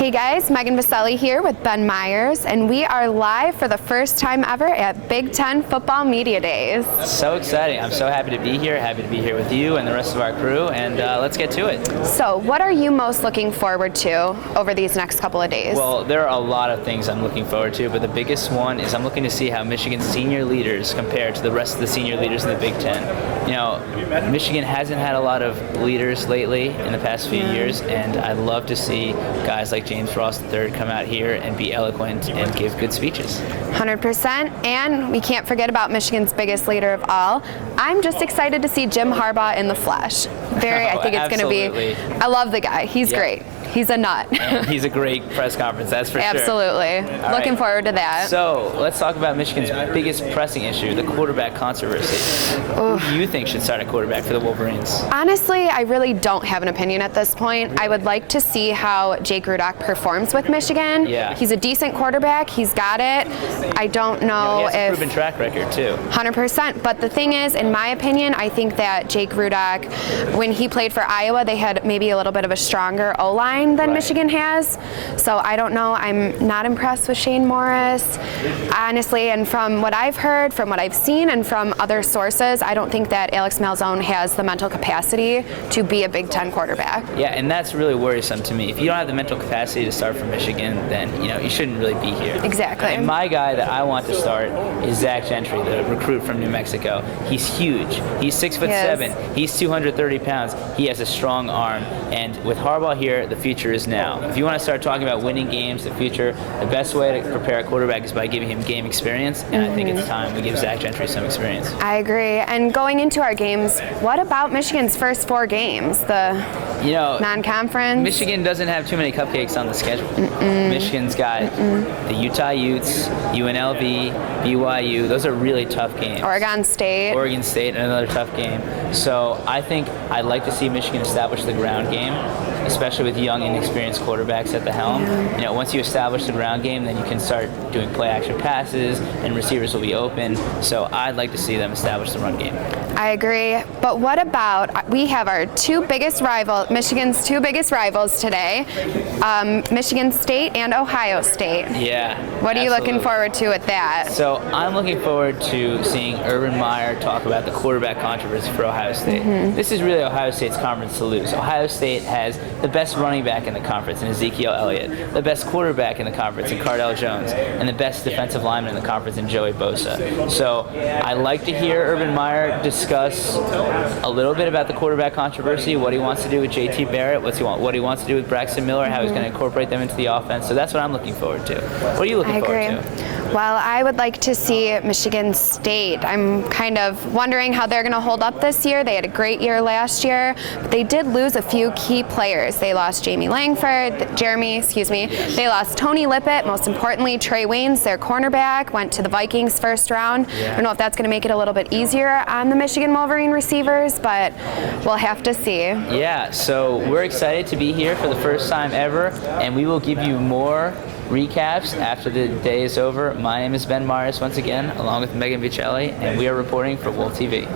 Hey guys, Megan Viecelli here with Ben Meyers, and we are live for the first time ever at Big Ten Football Media Days. So exciting. I'm so happy to be here with you and the rest of our crew, and let's get to it. So what are you most looking forward to over these next couple of days? Well, there are a lot of things I'm looking forward to, but the biggest one is I'm looking to see how Michigan's senior leaders compare to the rest of the senior leaders in the Big Ten. You know, Michigan hasn't had a lot of leaders lately in the past few years, and I'd love to see guys like James Frost III come out here and be eloquent and give good speeches. 100%, and we can't forget about Michigan's biggest leader of all. I'm just excited to see Jim Harbaugh in the flesh. I think it's going to be, I love the guy. He's great. He's a nut. And he's a great press conference, that's for Absolutely. Sure. Looking forward to that. So let's talk about Michigan's biggest pressing issue, the quarterback controversy. Who do you think should start at quarterback for the Wolverines? Honestly, I really don't have an opinion at this point. I would like to see how Jake Rudock performs with Michigan. Yeah. He's a decent quarterback. He's got it. I don't know he has if... a proven track record, too. 100%. But the thing is, in my opinion, I think that Jake Rudock, when he played for Iowa, they had maybe a little bit of a stronger O-line than Michigan has. So I don't know. I'm not impressed with Shane Morris, honestly. And from what I've heard, from what I've seen, and from other sources, I don't think that Alex Malzone has the mental capacity to be a Big Ten quarterback. Yeah, and that's really worrisome to me. If you don't have the mental capacity to start for Michigan, then you shouldn't really be here. Exactly. And my guy that I want to start is Zach Gentry, the recruit from New Mexico. He's huge. He's 6'7". He's 230 pounds. He has a strong arm. And with Harbaugh here, the future is now. If you want to start talking about winning games, the future, the best way to prepare a quarterback is by giving him game experience. And I think it's time we give Zach Gentry some experience. I agree. And going into our games, what about Michigan's first 4 games? The non-conference? Michigan doesn't have too many cupcakes on the schedule. Michigan's got the Utah Utes, UNLV, BYU. Those are really tough games. Oregon State, another tough game. So I think I'd like to see Michigan establish the ground game, especially with young, inexperienced quarterbacks at the helm. Once you establish the ground game, then you can start doing play-action passes, and receivers will be open. So I'd like to see them establish the run game. I agree. But what about, we have our Michigan's two biggest rivals today, Michigan State and Ohio State. Yeah. What are you looking forward to with that? So I'm looking forward to seeing Urban Meyer talk about the quarterback controversy for Ohio State. This is really Ohio State's conference to lose. Ohio State has the best running back in the conference in Ezekiel Elliott, the best quarterback in the conference in Cardell Jones, and the best defensive lineman in the conference in Joey Bosa. So I like to hear Urban Meyer discuss a little bit about the quarterback controversy, what he wants to do with J.T. Barrett, what he wants to do with Braxton Miller, how he's going to incorporate them into the offense. So that's what I'm looking forward to. What are you looking forward to? Well, I would like to see Michigan State. I'm kind of wondering how they're going to hold up this year. They had a great year last year, but they did lose a few key players. They lost Jeremy. They lost Tony Lippett. Most importantly, Trey Waynes, their cornerback, went to the Vikings first round. I don't know if that's going to make it a little bit easier on the Michigan Wolverine receivers, but we'll have to see. Yeah, so we're excited to be here for the first time ever, and we will give you more recaps after the day is over. My name is Ben Meyers once again, along with Megan Viecelli, and we are reporting for Wolf TV.